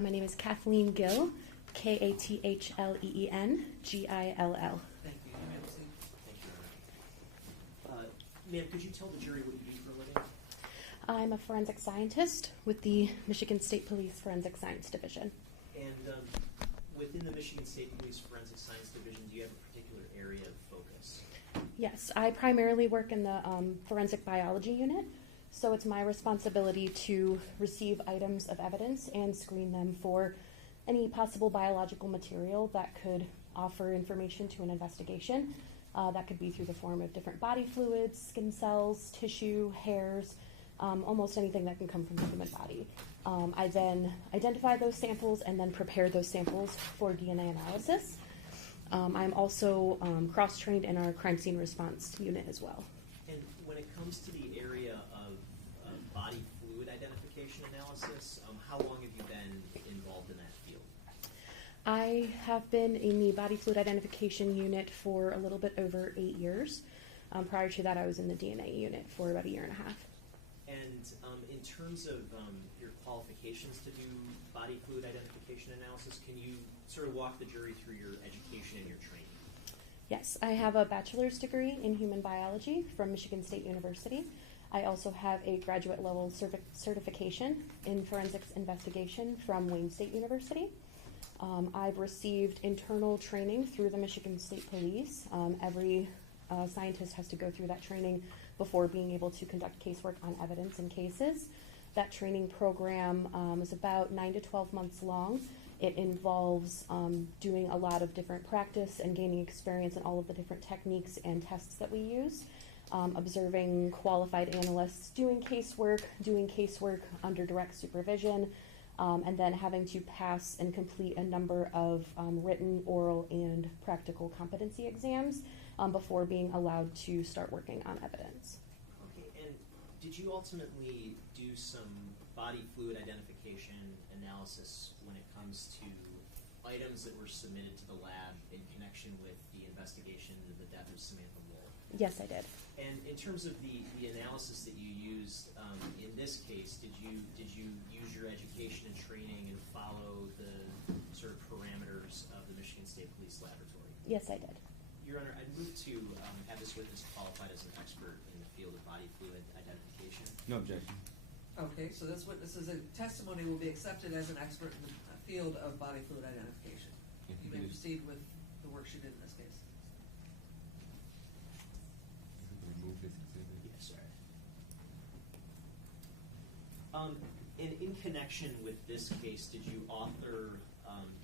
My name is Kathleen Gill, Kathleen Gill. Thank you. Thank you. Ma'am, could you tell the jury what you do for a living? I'm a forensic scientist with the Michigan State Police Forensic Science Division. And within the Michigan State Police Forensic Science Division, do you have a particular area of focus? Yes, I primarily work in the forensic biology unit, so it's my responsibility to receive items of evidence and screen them for any possible biological material that could offer information to an investigation. That could be through the form of different body fluids, skin cells, tissue, hairs, almost anything that can come from the human body. I then identify those samples and then prepare those samples for DNA analysis. I'm also cross-trained in our crime scene response unit as well. And when it comes to the area of body fluid identification analysis, how long have you been involved in that field? I have been in the body fluid identification unit for a little bit over 8 years. Prior to that, I was in the DNA unit for about 1.5 years. And in terms of your qualifications to do body fluid identification analysis, can you sort of walk the jury through your education and your training? Yes, I have a bachelor's degree in human biology from Michigan State University. I also have a graduate level certification in forensics investigation from Wayne State University. I've received internal training through the Michigan State Police. Every scientist has to go through that training before being able to conduct casework on evidence in cases. That training program is about 9 to 12 months long. It involves doing a lot of different practice and gaining experience in all of the different techniques and tests that we use, observing qualified analysts doing casework under direct supervision, and then having to pass and complete a number of written, oral, and practical competency exams before being allowed to start working on evidence. Okay, and did you ultimately do some body fluid identification analysis when it comes to items that were submitted to the lab in connection with the investigation into the death of Samantha Woll? Yes, I did. And in terms of the analysis that you used in this case, did you use your education and training and follow the sort of parameters of the Michigan State Police Laboratory? Yes, I did. Your Honor, I'd move to have this witness qualified as an expert in the field of body fluid identification. No objection. Okay, so this witness's testimony will be accepted as an expert in the field of body fluid identification. You may proceed with the work she did in this case. Remove this exhibit. Yes, sir. And in connection with this case, did you author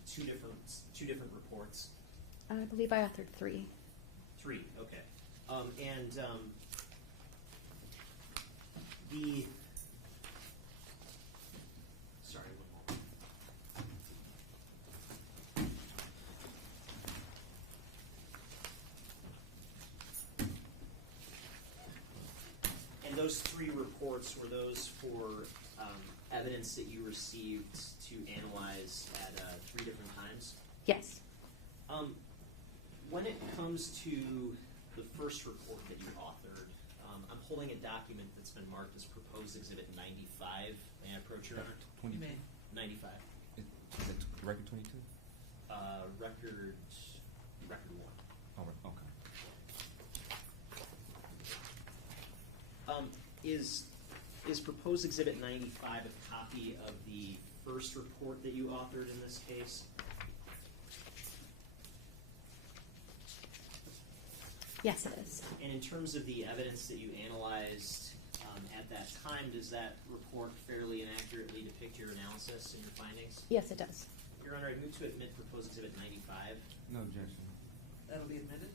two different reports? I believe I authored 3. 3, okay. Sorry, one moment. And those 3 reports, were those for evidence that you received to analyze at 3 different times? Yes. When it comes to the first report that you authored, I'm holding a document that's been marked as proposed exhibit 95. May I approach your Honor? 22. 95. Is it record 22? Record 1. Oh, okay. Is proposed exhibit 95 a copy of the first report that you authored in this case? Yes, it is. And in terms of the evidence that you analyzed at that time, does that report fairly and accurately depict your analysis and your findings? Yes, it does. Your Honor, I move to admit proposed exhibit 95. No objection. That'll be admitted.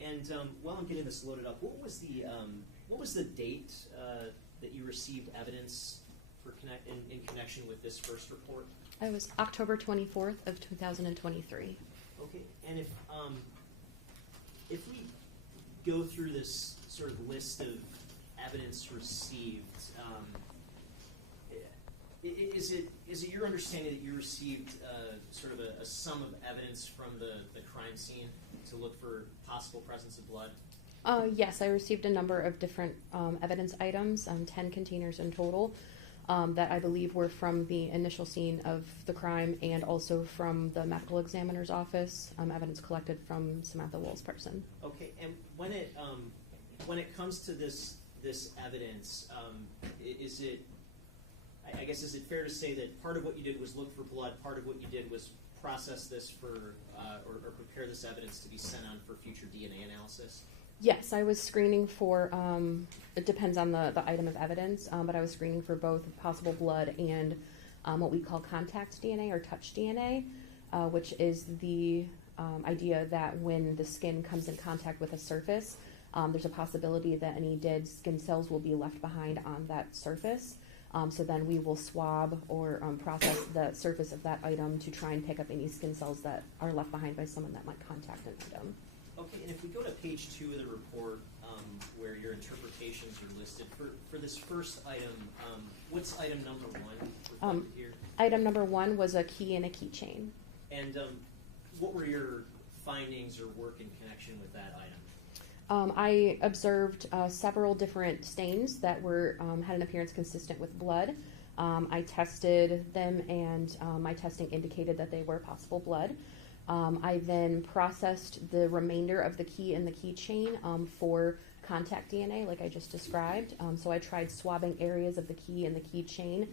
And while I'm getting this loaded up, what was the date that you received evidence for in connection with this first report? It was October 24th of 2023. Okay, and if we go through this sort of list of evidence received, is it your understanding that you received sort of a sum of evidence from the crime scene to look for possible presence of blood? Yes, I received a number of different evidence items, 10 containers in total, that I believe were from the initial scene of the crime and also from the medical examiner's office, evidence collected from Samantha Woll's person. Okay, and when it comes to this evidence, is it? I guess is it fair to say that part of what you did was look for blood, part of what you did was process this for or prepare this evidence to be sent on for future DNA analysis? Yes, I was screening for, it depends on the item of evidence, but I was screening for both possible blood and what we call contact DNA or touch DNA, which is the idea that when the skin comes in contact with a surface, there's a possibility that any dead skin cells will be left behind on that surface. So then we will swab or process the surface of that item to try and pick up any skin cells that are left behind by someone that might contact an item. Okay, and if we go to page 2 of the report, where your interpretations are listed, for this first item, what's item number 1 reflected here? Item number 1 was a key and a keychain. And what were your findings or work in connection with that item? I observed several different stains that were had an appearance consistent with blood. I tested them, and my testing indicated that they were possible blood. I then processed the remainder of the key and the keychain for contact DNA, like I just described. So I tried swabbing areas of the key and the keychain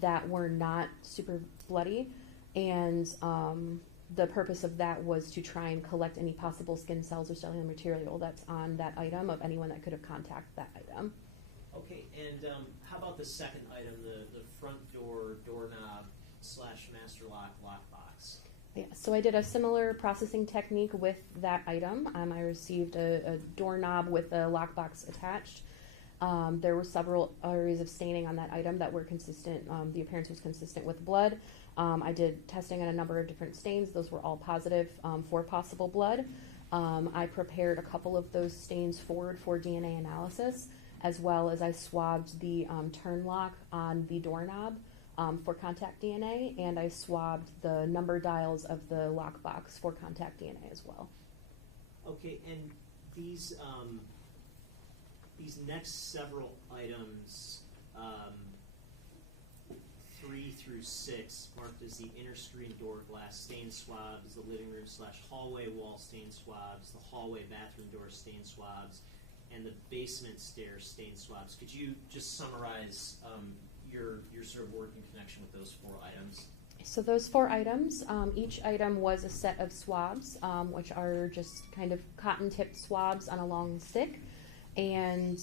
that were not super bloody, and the purpose of that was to try and collect any possible skin cells or cellular material that's on that item of anyone that could have contacted that item. Okay, and how about the second item, the front door doorknob / master lockbox? Yeah, so I did a similar processing technique with that item. I received a doorknob with a lockbox attached. There were several areas of staining on that item that were consistent. The appearance was consistent with blood. I did testing on a number of different stains. Those were all positive for possible blood. I prepared a couple of those stains forward for DNA analysis, as well as I swabbed the turn lock on the doorknob for contact DNA, and I swabbed the number dials of the lockbox for contact DNA as well. Okay, and these next several items, 3 through 6, marked as the inner screen door glass stain swabs, the living room / hallway wall stain swabs, the hallway bathroom door stain swabs, and the basement stairs stain swabs. Could you just summarize your sort of work in connection with those 4 items? So those 4 items, each item was a set of swabs, which are just kind of cotton-tipped swabs on a long stick, and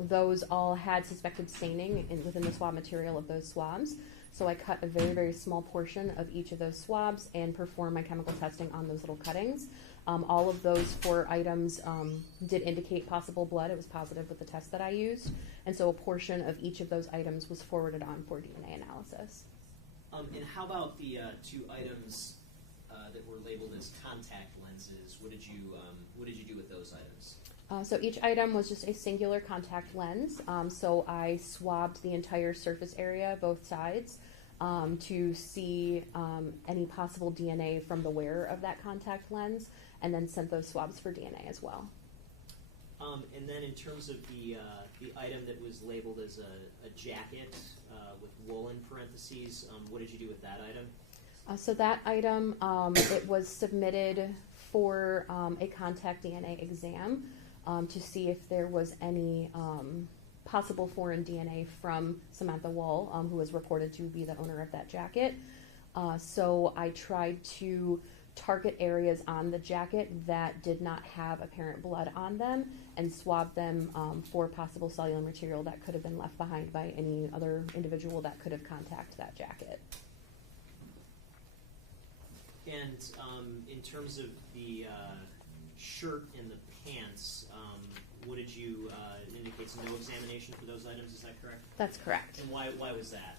those all had suspected staining within the swab material of those swabs. So I cut a very, very small portion of each of those swabs and performed my chemical testing on those little cuttings. All of those 4 items did indicate possible blood. It was positive with the test that I used. And so a portion of each of those items was forwarded on for DNA analysis. And how about the 2 items that were labeled as contact lenses? What did you do with those items? So each item was just a singular contact lens. So I swabbed the entire surface area, both sides, to see any possible DNA from the wearer of that contact lens, and then sent those swabs for DNA as well. And then in terms of the item that was labeled as a jacket with wool in parentheses, what did you do with that item? So that item, it was submitted for a contact DNA exam to see if there was any possible foreign DNA from Samantha Woll, who was reported to be the owner of that jacket. So I tried to target areas on the jacket that did not have apparent blood on them and swab them for possible cellular material that could have been left behind by any other individual that could have contacted that jacket. And in terms of the shirt and the pants, what did you indicates no examination for those items? Is that correct? That's correct. And why was that?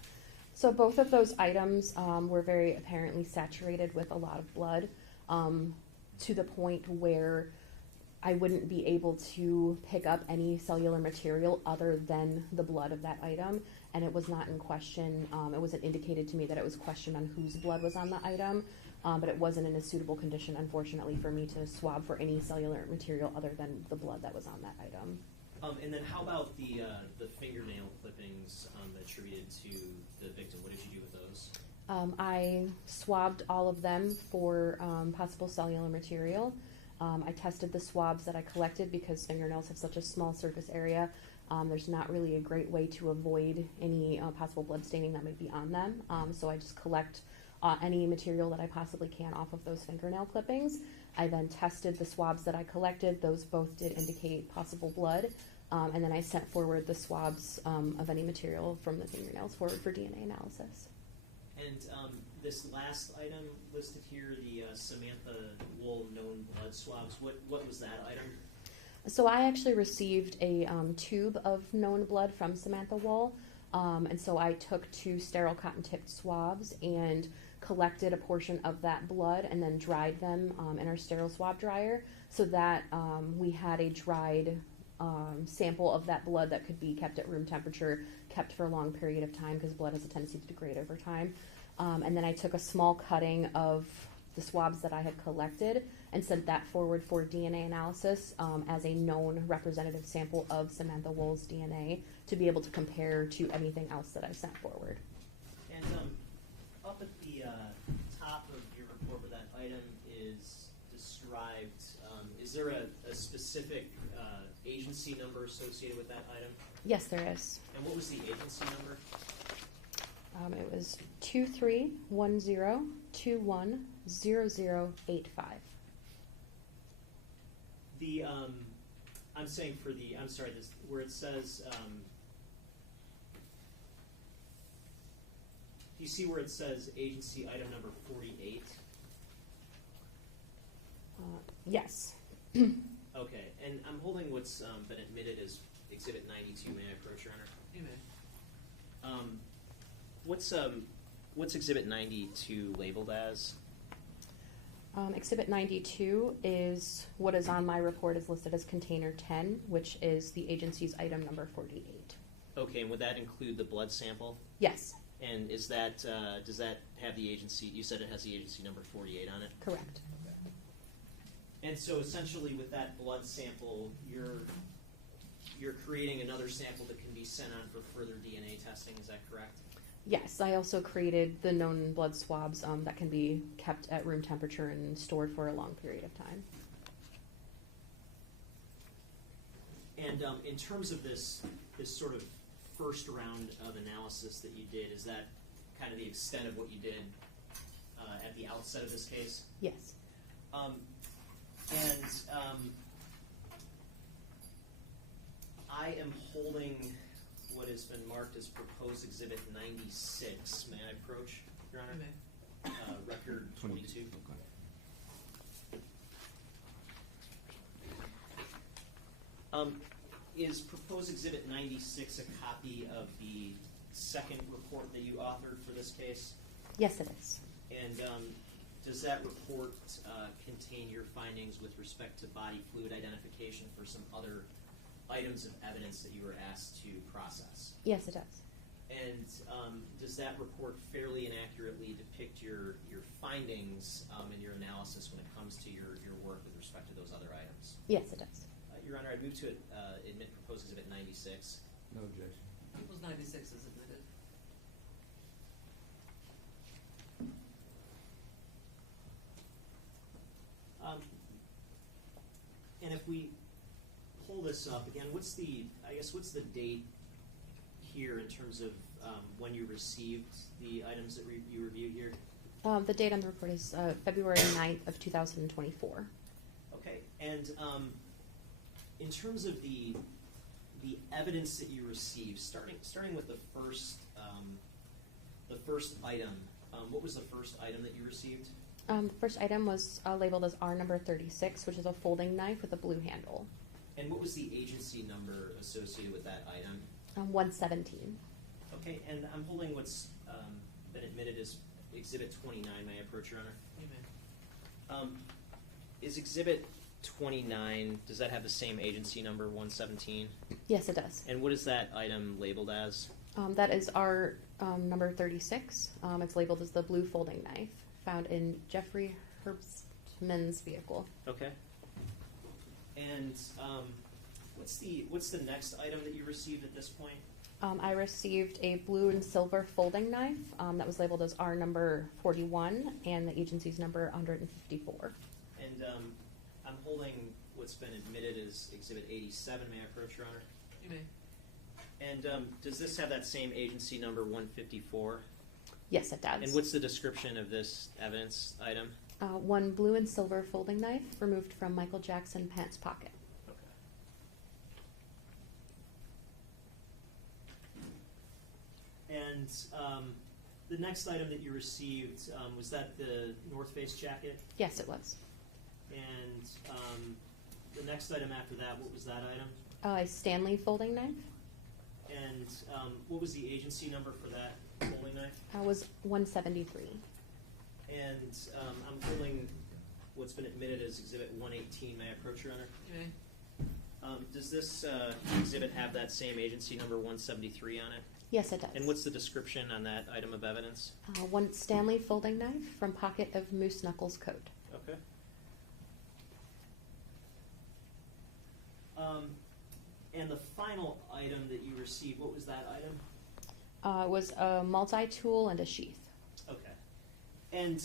So both of those items were very apparently saturated with a lot of blood, to the point where I wouldn't be able to pick up any cellular material other than the blood of that item, and it was not in question. It wasn't indicated to me that it was questioned on whose blood was on the item. but it wasn't in a suitable condition, unfortunately, for me to swab for any cellular material other than the blood that was on that item. And then how about the fingernail clippings attributed to the victim? What did you do with those? I swabbed all of them for possible cellular material. I tested the swabs that I collected because fingernails have such a small surface area. There's not really a great way to avoid any possible blood staining that might be on them. So I just collect any material that I possibly can off of those fingernail clippings. I then tested the swabs that I collected. Those both did indicate possible blood. And then I sent forward the swabs of any material from the fingernails forward for DNA analysis. And this last item listed here, the Samantha Woll known blood swabs, what was that item? So I actually received a tube of known blood from Samantha Woll, and so I took 2 sterile cotton-tipped swabs and collected a portion of that blood and then dried them in our sterile swab dryer so that we had a dried sample of that blood that could be kept at room temperature, kept for a long period of time because blood has a tendency to degrade over time. And then I took a small cutting of the swabs that I had collected and sent that forward for DNA analysis as a known representative sample of Samantha Woll's DNA to be able to compare to anything else that I sent forward. And up at the top of your report where that item is described, is there a specific agency number associated with that item? Yes, there is. And what was the agency number? It was 2310210085. The I'm saying for the this where it says do you see where it says agency item number 48? Yes. Okay, and I'm holding what's been admitted as Exhibit 92. May I approach, Your Honor? You may. What's Exhibit 92 labeled as? Exhibit 92 is what is on my report is listed as Container 10, which is the agency's item number 48. Okay, and would that include the blood sample? Yes, And is that does that have the agency? You said it has the agency number 48 on it. correct. And so essentially, with that blood sample, you're creating another sample that can be sent on for further DNA testing. Is that correct? Yes, I also created the known blood swabs that can be kept at room temperature and stored for a long period of time. And in terms of this sort of first round of analysis that you did, is that kind of the extent of what you did at the outset of this case? Yes. I am holding what has been marked as proposed Exhibit 96. May I approach, Your Honor? You may. Record 22. Okay. Is proposed Exhibit 96 a copy of the second report that you authored for this case? Yes, it is. And does that report contain your findings with respect to body fluid identification for some other items of evidence that you were asked to process? Yes, it does. And does that report fairly and accurately depict your findings and your analysis when it comes to your work with respect to those other items? Yes, it does. Your Honor, I'd move to admit proposed Exhibit 96. No objection. People's 96 is admitted. And if we pull this up again, what's the date here in terms of when you received the items that you reviewed here? The date on the report is February 9th of 2024. Okay, and in terms of the evidence that you received, starting with the first item, what was the first item that you received? The first item was labeled as R number 36, which is a folding knife with a blue handle. And what was the agency number associated with that item? 117. Okay, and I'm holding what's been admitted as Exhibit 29. May I approach, Your Honor? You may. Is Exhibit 29, does that have the same agency number, 117? Yes, it does. And what is that item labeled as? That is R number 36. It's labeled as the blue folding knife, found in Jeffrey Herbstman's vehicle. Okay. And what's the next item that you received at this point? I received a blue and silver folding knife that was labeled as R number 41 and the agency's number 154. And I'm holding what's been admitted as Exhibit 87. May I approach, Your Honor? You may. And does this have that same agency number 154? Yes, it does. And what's the description of this evidence item? One blue and silver folding knife removed from Michael Jackson pants pocket. Okay. And the next item that you received, was that the North Face jacket? Yes, it was. And the next item after that, what was that item? A Stanley folding knife And what was the agency number for that folding knife? was 173. And I'm holding what's been admitted as Exhibit 118. May I approach, Your Honor? You may. Does this exhibit have that same agency number 173 on it? Yes, it does. And what's the description on that item of evidence? One Stanley folding knife from pocket of Moose Knuckles coat. Okay. And the final item that you received, what was that item? It was a multi-tool and a sheath. Okay. And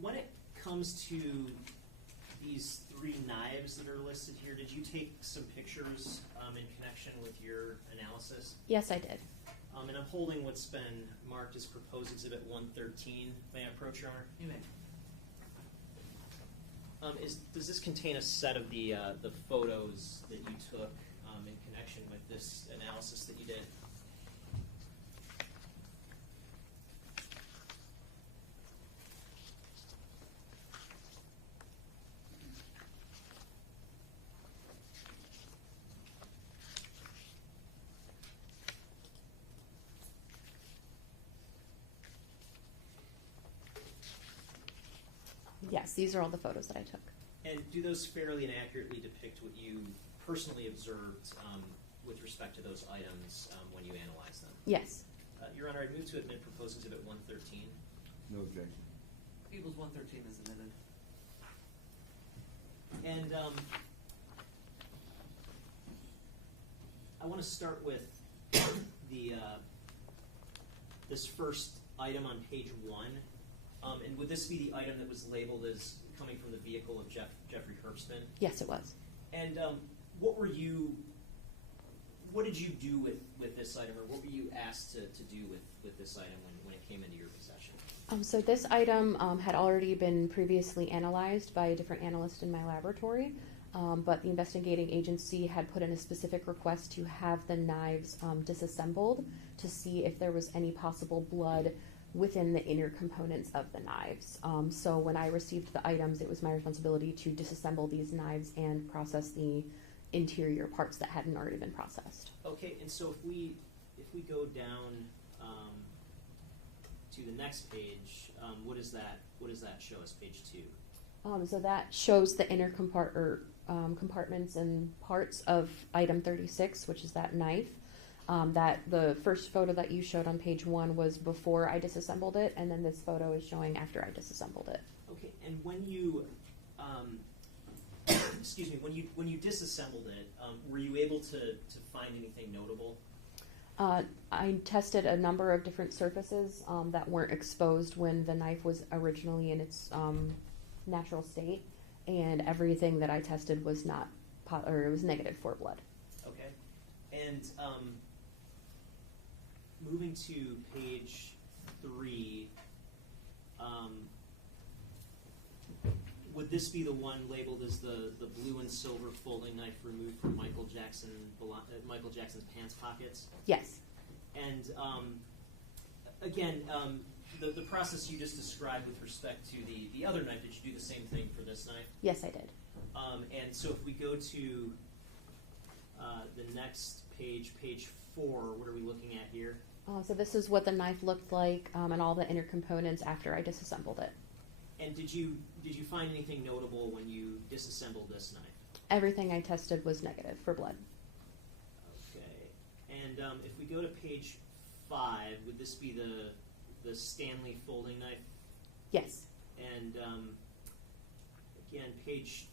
when it comes to these three knives that are listed here, did you take some pictures in connection with your analysis? Yes, I did. And I'm holding what's been marked as proposed Exhibit 113. May I approach, Your Honor? You may. Does this contain a set of the photos that you took in connection with this analysis that you did? Yes, these are all the photos that I took. And do those fairly and accurately depict what you personally observed with respect to those items when you analyzed them? Yes. Your Honor, I move to admit proposed Exhibit 113. No objection. People's 113 is admitted. And I want to start with the this first item on page 1. And would this be the item that was labeled as coming from the vehicle of Jeffrey Herbstman? Yes, it was. And what did you do with this item, or what were you asked to do with this item when it came into your possession? So this item had already been previously analyzed by a different analyst in my laboratory, but the investigating agency had put in a specific request to have the knives disassembled to see if there was any possible blood within the inner components of the knives. So when I received the items, it was my responsibility to disassemble these knives and process the interior parts that hadn't already been processed. Okay, and so if we go down to the next page, what does that show us? Page 2. So that shows the inner compartments and parts of item 36, which is that knife. That the first photo that you showed on page 1 was before I disassembled it, and then this photo is showing after I disassembled it. Okay, and when you when you disassembled it, were you able to find anything notable? I tested a number of different surfaces that weren't exposed when the knife was originally in its natural state, and everything that I tested was not, it was negative for blood. Okay, and moving to page 3, would this be the one labeled as the blue and silver folding knife removed from Michael Jackson's pants pockets? Yes. And again, the process you just described with respect to the other knife, did you do the same thing for this knife? Yes, I did. And so if we go to the next page, page 4, what are we looking at here? So this is what the knife looked like and all the inner components after I disassembled it. And did you find anything notable when you disassembled this knife? Everything I tested was negative for blood. Okay. And if we go to page 5, would this be the the Stanley folding knife? Yes. And again, page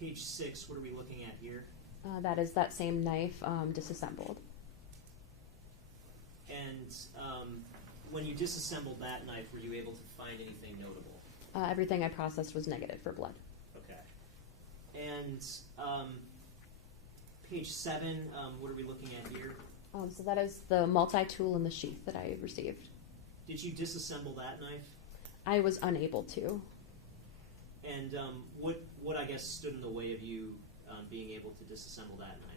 6, what are we looking at here? That is that same knife disassembled. And when you disassembled that knife, were you able to find anything notable? Everything I processed was negative for blood. Okay. And page 7, what are we looking at here? So that is the multi-tool in the sheath that I received. Did you disassemble that knife? I was unable to. And what I guess stood in the way of you being able to disassemble that knife?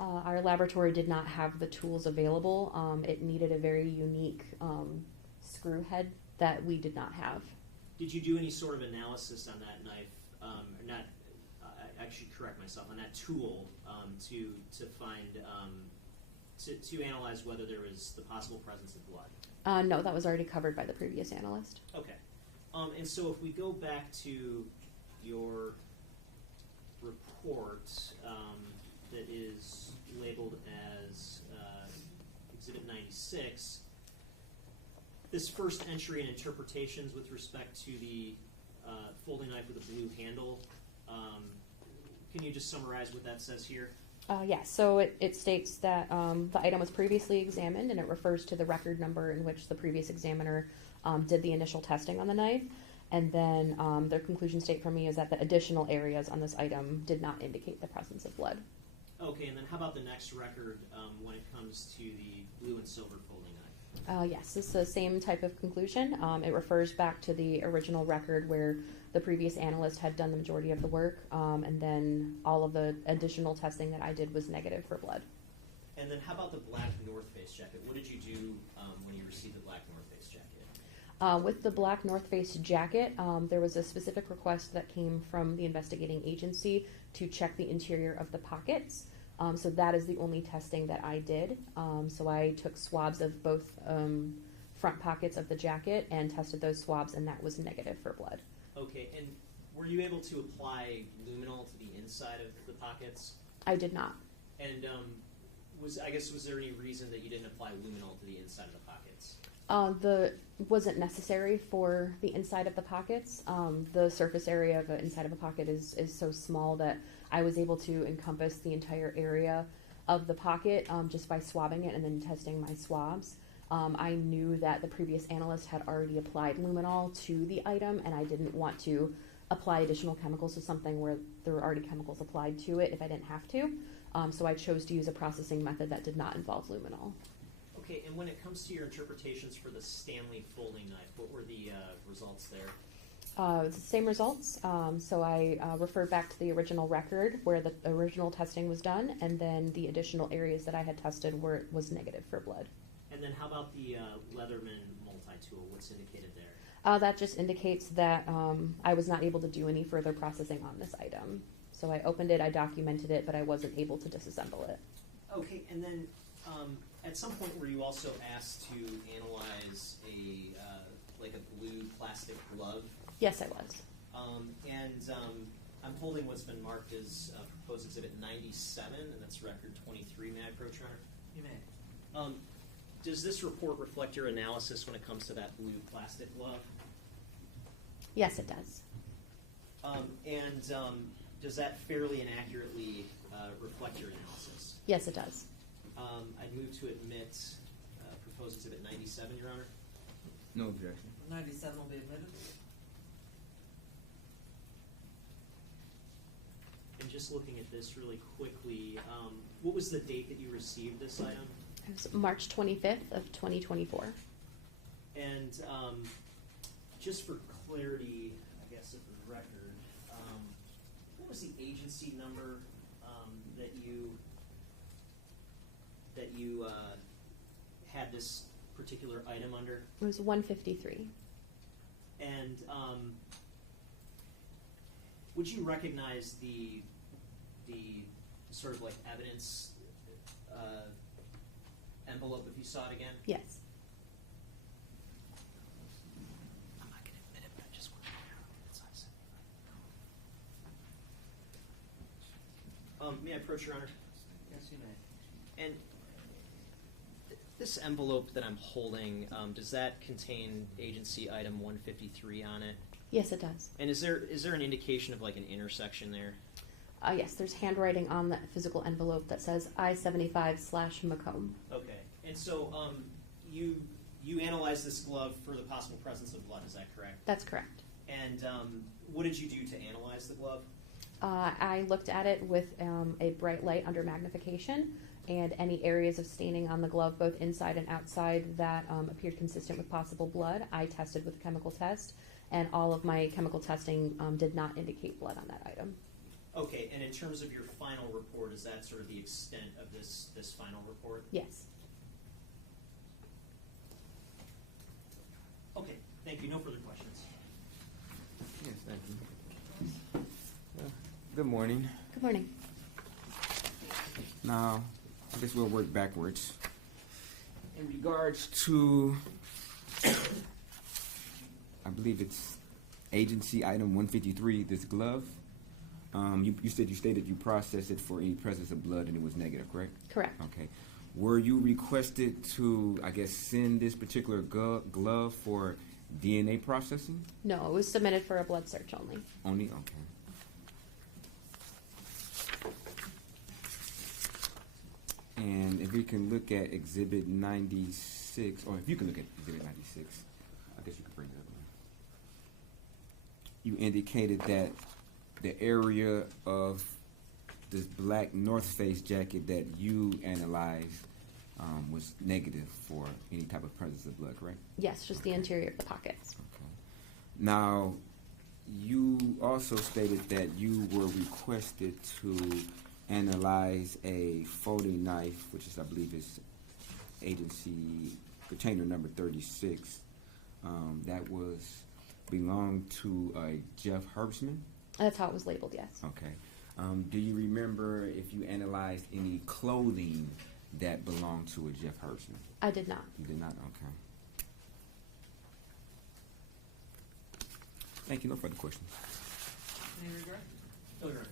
Our laboratory did not have the tools available. It needed a very unique screw head that we did not have. Did you do any sort of analysis on that knife? Or not? I should correct myself. On that tool to find to analyze whether there was the possible presence of blood. No, that was already covered by the previous analyst. Okay. And so if we go back to your report that is labeled as Exhibit 96, this first entry and interpretations with respect to the folding knife with a blue handle, can you just summarize what that says here? Yes, so it states that the item was previously examined, and it refers to the record number in which the previous examiner did the initial testing on the knife. And then the conclusion state for me is that the additional areas on this item did not indicate the presence of blood. Okay, and then how about the next record when it comes to the blue and silver folding knife? Yes, it's the same type of conclusion. It refers back to the original record where the previous analyst had done the majority of the work, and then all of the additional testing that I did was negative for blood. And then how about the black North Face jacket? What did you do when you received the black North Face jacket? With the black North Face jacket, there was a specific request that came from the investigating agency to check the interior of the pockets. So that is the only testing that I did. So I took swabs of both front pockets of the jacket and tested those swabs, and that was negative for blood. Okay, and were you able to apply luminol to the inside of the pockets? I did not. And was there any reason that you didn't apply luminol to the inside of the pockets? Wasn't necessary for the inside of the pockets. The surface area of the inside of a pocket is so small that I was able to encompass the entire area of the pocket just by swabbing it and then testing my swabs. I knew that the previous analyst had already applied luminol to the item, and I didn't want to apply additional chemicals to something where there were already chemicals applied to it if I didn't have to. So I chose to use a processing method that did not involve luminol. Okay, and when it comes to your interpretations for the Stanley folding knife, what were the results there? It's the same results. So I referred back to the original record where the original testing was done, and then the additional areas that I had tested was negative for blood. And then how about the Leatherman multi-tool? What's indicated there? That just indicates that I was not able to do any further processing on this item. So I opened it, I documented it, but I wasn't able to disassemble it. Okay, and then at some point were you also asked to analyze a blue plastic glove? Yes, I was. I'm holding what's been marked as proposed exhibit 97, and that's record 23. May I approach, Your Honor? You may. Does this report reflect your analysis when it comes to that blue plastic glove? Yes, it does. Does that fairly and accurately reflect your analysis? Yes, it does. I'd move to admit proposed exhibit 97, Your Honor. No objection. 97 will be admitted. And just looking at this really quickly, what was the date that you received this item? It was March 25th of 2024. And just for clarity, I guess, of the record, what was the agency number that you had this particular item under? It was 153. And would you recognize the sort of like evidence envelope if you saw it again? Yes. I'm not going to admit it, but I just want to know it's on 75. May I approach, Your Honor? Yes, you may. And This envelope that I'm holding, does that contain agency item 153 on it? Yes, it does. And is there an indication of like an intersection there? Yes, there's handwriting on the physical envelope that says I-75/Macomb. Okay. And so you analyzed this glove for the possible presence of blood, is that correct? That's correct. And what did you do to analyze the glove? I looked at it with a bright light under magnification, and any areas of staining on the glove, both inside and outside, that appeared consistent with possible blood, I tested with a chemical test, and all of my chemical testing did not indicate blood on that item. Okay, and in terms of your final report, is that sort of the extent of this final report? Yes. Okay, thank you. No further questions. Yes, thank you. Good morning. Good morning. Now, I guess we'll work backwards. In regards to, I believe it's agency item 153, this glove. You stated you processed it for any presence of blood and it was negative, correct? Correct. Okay. Were you requested to, I guess, send this particular glove for DNA processing? No, it was submitted for a blood search only. Only? Okay. And if we can look at Exhibit 96, or if you can look at Exhibit 96, I guess you could bring it up. You indicated that the area of this black North Face jacket that you analyzed was negative for any type of presence of blood, correct? Yes, just the interior of the pockets. Okay. Now, you also stated that you were requested to analyze a folding knife, which is, I believe, is agency container number 36. That belonged to Jeff Herbstman. That's how it was labeled, yes. Okay. Do you remember if you analyzed any clothing that belonged to a Jeff Herbstman? I did not. You did not? Okay. Thank you. No further questions. Any regret? No, Your Honor.